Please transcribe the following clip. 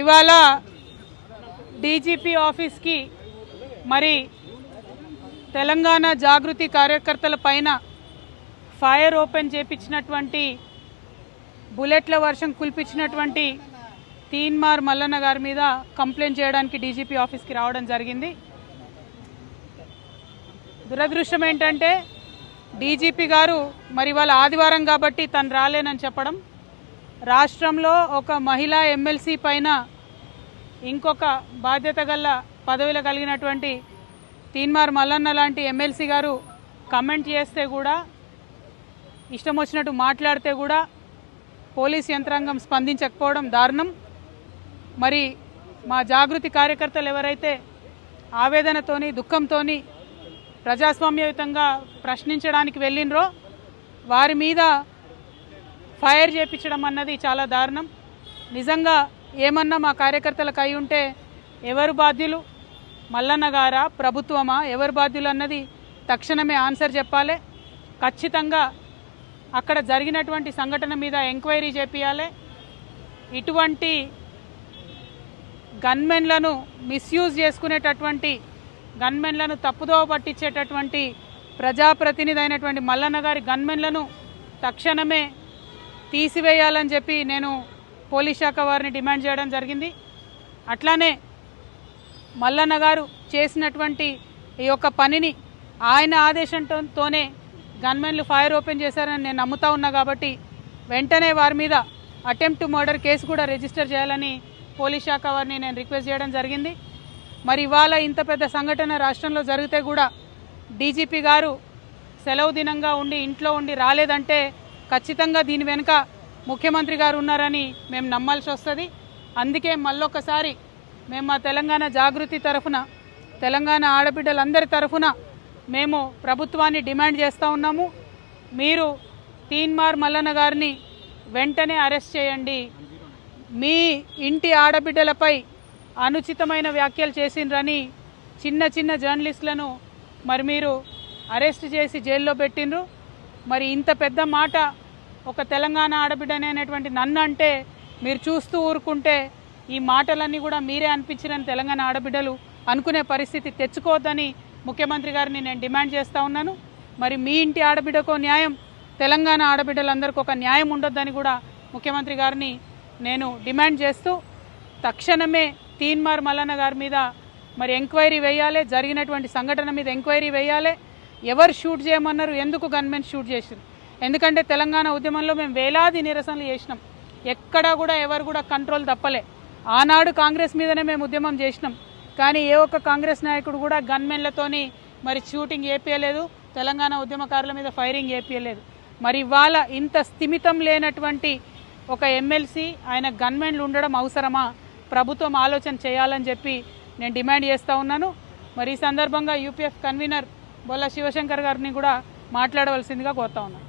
ఇవాళ డీజీపీ ఆఫీస్కి మరి తెలంగాణ జాగృతి కార్యకర్తల పైన ఫైర్ ఓపెన్ చేపించినటువంటి బుల్లెట్ల వర్షం కుల్పించినటువంటి తీన్మార్ మల్లన్న గారి మీద కంప్లైంట్ చేయడానికి డీజీపీ ఆఫీస్కి రావడం జరిగింది. దురదృష్టం ఏంటంటే డీజీపీ గారు మరి వాళ్ళ ఆదివారం కాబట్టి తను రాలేనని చెప్పడం, రాష్ట్రంలో ఒక మహిళా ఎమ్మెల్సీ పైన ఇంకొక బాధ్యత గల పదవిలో కలిగినటువంటి తీన్మార్ మల్లన్న లాంటి ఎమ్మెల్సీ గారు కమెంట్ చేస్తే కూడా, ఇష్టం వచ్చినట్టు మాట్లాడితే కూడా పోలీస్ యంత్రాంగం స్పందించకపోవడం దారుణం. మరి మా జాగృతి కార్యకర్తలు ఎవరైతే ఆవేదనతోని దుఃఖంతోని ప్రజాస్వామ్యయుతంగా ప్రశ్నించడానికి వెళ్ళినరో వారి మీద ఫైర్ చేపించడం అన్నది చాలా దారుణం. నిజంగా ఏమన్నా మా కార్యకర్తలకు అయి ఉంటే ఎవరు బాధ్యులు, మల్లన్న గారా ప్రభుత్వమా, ఎవరు బాధ్యులు అన్నది తక్షణమే ఆన్సర్ చెప్పాలి. ఖచ్చితంగా అక్కడ జరిగినటువంటి సంఘటన మీద ఎంక్వైరీ చేపియాలి. ఇటువంటి గన్మెన్లను మిస్యూజ్ చేసుకునేటటువంటి, గన్మెన్లను తప్పుదోవ పట్టించేటటువంటి ప్రజాప్రతినిధి అయినటువంటి మల్లన్న గారి గన్మెన్లను తక్షణమే తీసివేయాలని చెప్పి నేను పోలీస్ శాఖ వారిని డిమాండ్ చేయడం జరిగింది. అట్లానే మల్లన్న గారు చేసినటువంటి ఈ యొక్క పనిని ఆయన ఆదేశంతోనే గన్మెన్లు ఫైర్ ఓపెన్ చేశారని నేను నమ్ముతా ఉన్నా కాబట్టి వెంటనే వారి మీద అటెంప్ట్ టు మర్డర్ కేసు కూడా రిజిస్టర్ చేయాలని పోలీస్ శాఖ వారిని నేను రిక్వెస్ట్ చేయడం జరిగింది. మరి ఇవాళ ఇంత పెద్ద సంఘటన రాష్ట్రంలో జరిగితే కూడా డీజీపీ గారు సెలవు దినంగా ఉండి ఇంట్లో ఉండి రాలేదంటే ఖచ్చితంగా దీని వెనుక ముఖ్యమంత్రి గారు ఉన్నారని మేము నమ్మాల్సి వస్తుంది. అందుకే మళ్ళొకసారి మేము మా తెలంగాణ జాగృతి తరఫున, తెలంగాణ ఆడబిడ్డలందరి తరఫున మేము ప్రభుత్వాన్ని డిమాండ్ చేస్తూ ఉన్నాము. మీరు తీన్మార్ మల్లన్న గారిని వెంటనే అరెస్ట్ చేయండి. మీ ఇంటి ఆడబిడ్డలపై అనుచితమైన వ్యాఖ్యలు చేసిండ్రని చిన్న చిన్న జర్నలిస్టులను మరి మీరు అరెస్ట్ చేసి జైల్లో పెట్టిండ్రు. మరి ఇంత పెద్ద మాట ఒక తెలంగాణ ఆడబిడ్డనేటువంటి నన్ను అంటే మీరు చూస్తూ ఊరుకుంటే ఈ మాటలన్నీ కూడా మీరే అనిపించిరని తెలంగాణ ఆడబిడ్డలు అనుకునే పరిస్థితి తెచ్చుకోవద్దని ముఖ్యమంత్రి గారిని నేను డిమాండ్ చేస్తూ ఉన్నాను. మరి మీ ఇంటి ఆడబిడ్డకో న్యాయం, తెలంగాణ ఆడబిడ్డలందరికీ ఒక న్యాయం ఉండొద్దని కూడా ముఖ్యమంత్రి గారిని నేను డిమాండ్ చేస్తూ తక్షణమే తీన్మార్ మల్లన్న గారి మీద మరి ఎంక్వైరీ వేయాలి. జరిగినటువంటి సంఘటన మీద ఎంక్వైరీ వేయాలి. ఎవరు షూట్ చేయమన్నారు, ఎందుకు గన్మెన్ షూట్ చేశారు? ఎందుకంటే తెలంగాణ ఉద్యమంలో మేము వేలాది నిరసనలు చేసినాం. ఎక్కడా కూడా ఎవరు కూడా కంట్రోల్ తప్పలే. ఆనాడు కాంగ్రెస్ మీదనే మేము ఉద్యమం చేసినాం. కానీ ఏ ఒక్క కాంగ్రెస్ నాయకుడు కూడా గన్మెన్లతోని మరి షూటింగ్ చేపియలేదు, తెలంగాణ ఉద్యమకారుల మీద ఫైరింగ్ చేపియలేదు. మరి ఇవాళ ఇంత స్థిమితం లేనటువంటి ఒక ఎమ్మెల్సీ, ఆయన గన్మెన్లు ఉండడం అవసరమా? ప్రభుత్వం ఆలోచన చేయాలని చెప్పి నేను డిమాండ్ చేస్తూ ఉన్నాను. మరి ఈ సందర్భంగా యూపీఎఫ్ కన్వీనర్ బొల్ల శివశంకర్ గారిని కూడా మాట్లాడవలసిందిగా కోరుతా ఉన్నాను.